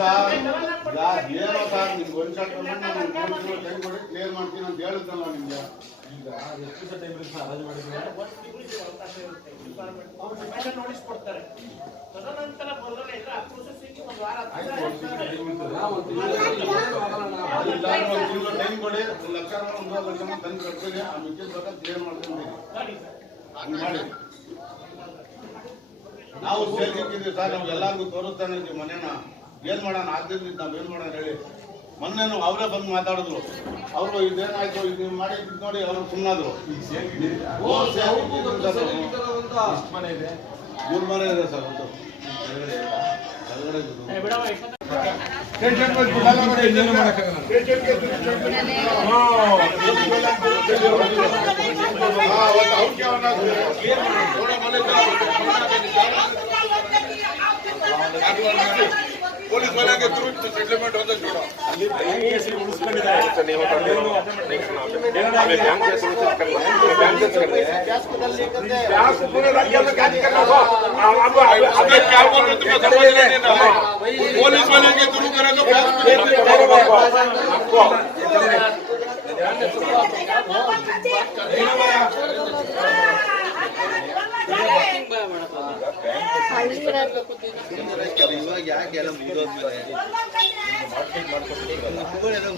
Sir ಏನೋ sir ನಿಮ್ಗೆ ಒಂದು ಶಾಟ್ ಟೈಮ್ ಕೊಡಿ ಕ್ಲಿಯರ್ ಮಾಡ್ತೀನಿ ಅಂತ ಹೇಳಿದ್ನಲ್ಲ ನಿಮ್ಗೆ. ಈಗ ಎಷ್ಟು ದಿವಸ ಟೈಮ್ ಇರುತ್ತೆ ಅರೇಂಜ್ ಮಾಡಿದ್ರೆ ನೋಟಿಸ್ ಕೊಡ್ತಾರೆ. ತದನಂತರ ಬರೋದ್ರೆ ಎಲ್ಲ ಪ್ರೊಸೆಸಿಂಗ್ ಒಂದು ವಾರ ಟೈಮ್ ಕೊಡಿ. 1 ಲಕ್ಷ 1.5 ಲಕ್ಷ ತಂದು ಕಟ್ತೀನಿ. ಆ ಮಿಕ್ಕಿದ ಬಗ್ಗೆ ಕ್ಲಿಯರ್ ಮಾಡ್ತೀನಿ ಹಂಗೆ ಮಾಡಿ. ನಾವು ಸೇಲ್ ಸಿಕ್ಕಿದ್ದೀವಿ ಸರ್. ನಾವು ಎಲ್ಲರಿಗೂ ತೋರಿಸ್ತಾನೆ ಇದ್ದೀವಿ ಮನೇನ. ಏನ್ ಮಾಡೋಣ ಆಗ್ತಿದ್ದು ನಾವೇನ್ ಮಾಡೋಣ ಹೇಳಿ. ಮೊನ್ನೆನು ಅವರೇ ಬಂದು ಮಾತಾಡಿದ್ರು. ಅವರು ಇದೇನಾಯ್ತು ಇದು ಮಾಡಿ ನೋಡಿ ಅವರು ಸುಮ್ಮನಾದ್ರು. 3 ಮನೆ ಇದೆ ಸರ್. ಒಂದು पुलिस वाले के थ्रू सेटलमेंट होता छोड़ो अभी बैंक केस उड़स्ಕೊಂಡಿದ್ದಾರೆ ಸರ್. ನೀವು ನೆಕ್ಸ್ಟ್ हमें बैंक केस करना है. बैंक केस करना है. कैश को डाल लेकर कैश पूरे राज्य में कैच करना हो. अब क्या बोल रहे तुम समझ नहीं ना. पुलिस वाले के थ्रू करें तो कैश आपको ಯಾಕೆಲ್ಲ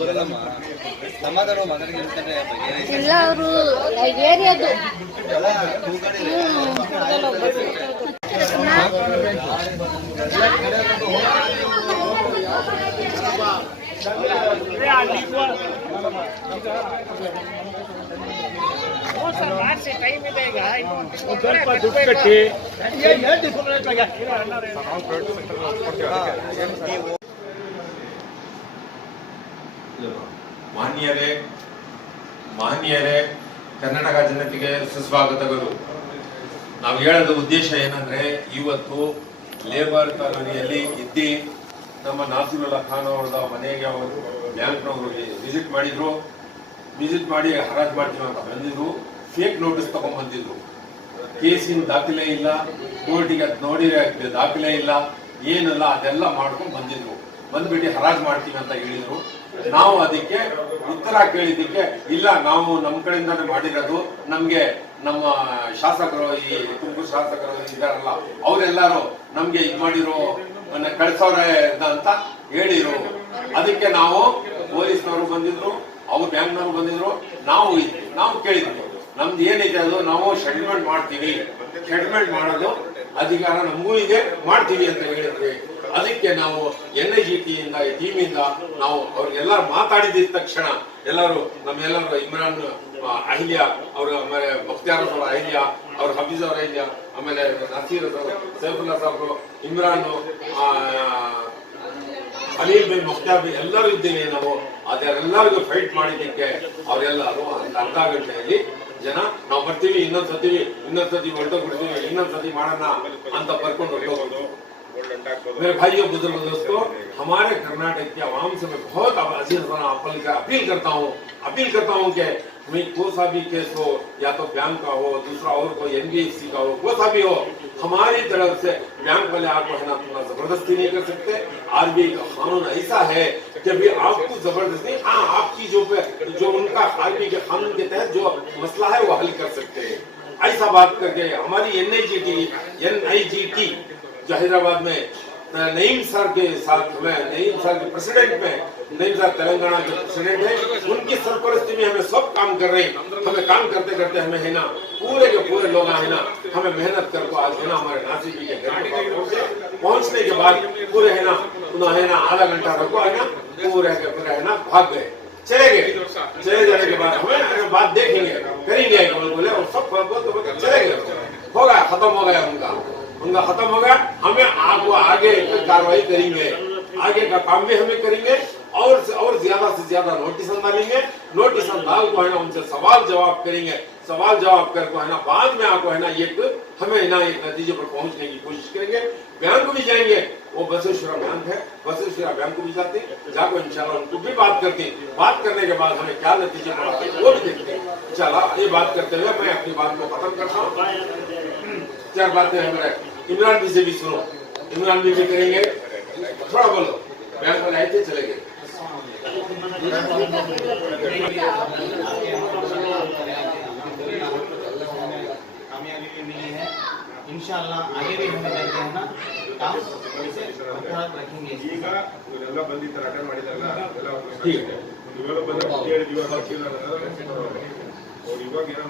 ಬರಲ್ಲಮ್ಮ ಸಮಾಧಾನ ಮಾತಾಡ್ತಾರೆ ಎಲ್ಲ ಅವರು ಏರಿಯಾದು ಟೈಮ್ ಇದೆ. ಈಗ ಸ್ವಲ್ಪ ದುಡ್ಡು ಕಟ್ಟಿ ಮಾನ್ಯರೇ ಕರ್ನಾಟಕ ಜನತೆಗೆ ಸುಸ್ವಾಗತಗಳು. ನಾವು ಹೇಳೋದ ಉದ್ದೇಶ ಏನಂದ್ರೆ, ಇವತ್ತು ಲೇಬರ್ ಕಾಲೋನಿಯಲ್ಲಿ ಇದ್ದಿ ನಮ್ಮ ನಾಸಿರುಲ್ಲಾ ಖಾನ್ ಅವರದ ಮನೆಗೆ ಅವರು ಬ್ಯಾಂಕ್ನವರು ವಿಸಿಟ್ ಮಾಡಿದ್ರು. ವಿಸಿಟ್ ಮಾಡಿ ಹರಾಜು ಮಾಡ್ತೀವಿ ಅಂತ ಬಂದಿದ್ರು. ಫೇಕ್ ನೋಟಿಸ್ ತಗೊಂಡ್ ಬಂದಿದ್ರು. ಕೇಸಿನ ದಾಖಲೆ ಇಲ್ಲ, ಕೋರ್ಟಿಗೆ ನೋಡಿ ದಾಖಲೆ ಇಲ್ಲ, ಏನಲ್ಲ ಅದೆಲ್ಲ ಮಾಡ್ಕೊಂಡು ಬಂದಿದ್ರು. ಬಂದ್ಬಿಟ್ಟು ಹರಾಜು ಮಾಡ್ತೀವಿ ಅಂತ ಹೇಳಿದ್ರು. ನಾವು ಅದಕ್ಕೆ ಉತ್ತರ ಕೇಳಿದ್ದಕ್ಕೆ ಇಲ್ಲ, ನಾವು ನಮ್ಮ ಕಡೆಯಿಂದಾನೆ ಮಾಡಿರೋದು, ನಮ್ಗೆ ನಮ್ಮ ಶಾಸಕರು ಈ ತುಮಕೂರು ಶಾಸಕರು ಇದಾರಲ್ಲ ಅವರೆಲ್ಲರೂ ನಮ್ಗೆ ಇದು ಮಾಡಿರೋ ಕಳ್ಸವ್ರೆ ಅಂತ ಹೇಳಿರು. ಅದಕ್ಕೆ ನಾವು ಪೊಲೀಸ್ನವರು ಬಂದಿದ್ರು, ಅವ್ರು ಬ್ಯಾಂಕ್ನವರು ಬಂದಿದ್ರು, ನಾವು ಕೇಳಿದ್ವಿ ನಮ್ದು ಏನೈತೆ ಅದು ನಾವು ಸೆಟಲ್ಮೆಂಟ್ ಮಾಡ್ತೀವಿ, ಸೆಟಲ್ಮೆಂಟ್ ಮಾಡೋದು ಅಧಿಕಾರ ನಮಗೂ ಇದೆ, ಮಾಡ್ತೀವಿ ಅಂತ ಹೇಳಿದ್ವಿ. ಅದಕ್ಕೆ ನಾವು NIGT ಟೀಮಿಂದ ನಾವು ಅವ್ರಿಗೆಲ್ಲರೂ ಮಾತಾಡಿದ ತಕ್ಷಣ ಎಲ್ಲರೂ ನಮ್ಮೆಲ್ಲರೂ ಇಮ್ರಾನ್ ಅಹಿಲ್ಯಾ ಅವರು, ಆಮೇಲೆ ಬಖ್ತಿಯಾರ್ ಅವರ ಅಹಿಲ್ಯಾ, ಅವ್ರ ಹಫೀಜ್ ಅವರ ಅಹಿಲ್ಯಾ, ಆಮೇಲೆ ನಸೀರ್ ಸೈಫುಲ್ಲಾ ಸಾಹೇಬ್ರು, ಇಮ್ರಾನ್, ಖಲೀಲ್ ಬೈ ಮುಖ್ತಾರ್ ಬೈ ಎಲ್ಲರೂ ಇದ್ದೇವೆ ನಾವು. ಅದೆಲ್ಲರಿಗೂ ಫೈಟ್ ಮಾಡಿದ್ದಕ್ಕೆ ಅವರೆಲ್ಲರೂ ಅರ್ಧ ಗಂಟೆಯಲ್ಲಿ ಜನ ನಾವು ಬರ್ತೀವಿ, ಇನ್ನೊಂದ್ಸತಿ ಹೊರಟೋಗ್ಬಿಡ್ತೀವಿ, ಇನ್ನೊಂದ್ಸತಿ ಮಾಡೋಣ ಅಂತ ಬರ್ಕೊಂಡು ಹೊರಟೋಗ್ಬೋದು. मेरे भाइयों बुजुर्ग दोस्तों, हमारे कर्नाटक की आवाम से मैं बहुत अपील करता हूँ कि कोई सा भी केस हो, या तो बैंक का हो, दूसरा और कोई NBFC का हो, कोई सा भी हो, हमारी तरफ से बैंक वाले आपको है ना थोड़ा जबरदस्ती नहीं कर सकते. RBI का कानून ऐसा है कि भी आपको जबरदस्ती, हाँ आपकी जो उनका RBI के कानून के तहत जो मसला है वो हल कर सकते हैं. ऐसा बात करके हमारी NIGT जो हैदराबाद में नईम सर के साथ में, नईम सर के प्रेसिडेंट में, नईम सर तेलंगाना के प्रेसिडेंट है, उनकी सरपरस्ती में हमें सब काम कर रहे हैं. हमें काम करते करते हमें है ना पूरे के पूरे लोग है ना हमें मेहनत करके आज है ना हमारे नासिर जी के घर पहुंचने के बाद पूरे है ना उन्होंने है ना आधा घंटा रुको है ना, पूरे के पूरे है ना भाग गए, चले जाने के बाद हमें बात देखेंगे करेंगे बोले और सब चले गए. हो गया, खत्म हो गया उनका खत्म हो गया. हमें आगे कार्रवाई करेंगे, आगे का काम भी हमें करेंगे और ज्यादा से ज्यादा नोटिस डालेंगे. नोटिस डाल को है ना उनसे सवाल जवाब करेंगे. सवाल जवाब करके है ना बाद में आपको है ना हमें ना एक नतीजे पर पहुंचने की कोशिश करेंगे. बैंक को भी जाएंगे, वो बसवेश्वरा बैंक है, बसवेश्वरा बैंक को भी जाते जाकर इंशाल्लाह उनको भी बात करते. बात करने के बाद हमें क्या नतीजे पर आते हैं वो भी देखते हैं. इंशाल्लाह ये बात करते हुए मैं अपनी बात को खत्म करता हूँ. 4 बातें हमारे इमरान जी से भी सुनो, इमरान जी भी करेंगे. थोड़ा बोलो बैंक वाले आए थे चले गए। कामयाबी भी मिली है, इंशाल्लाह आगे भी हमें करते हैं ना काम रखेंगे। ಈಗ ಇವರೆಲ್ಲ ಬಂದಿದ್ದಾರೆ ಅಟೆಂಡ್ ಮಾಡಿದಾರಲ್ಲ ಎಲ್ಲ ठीक है ಇವಾಗ ಬಂದ 17 ದಿವಸ ಇವಾಗ ಏನೋ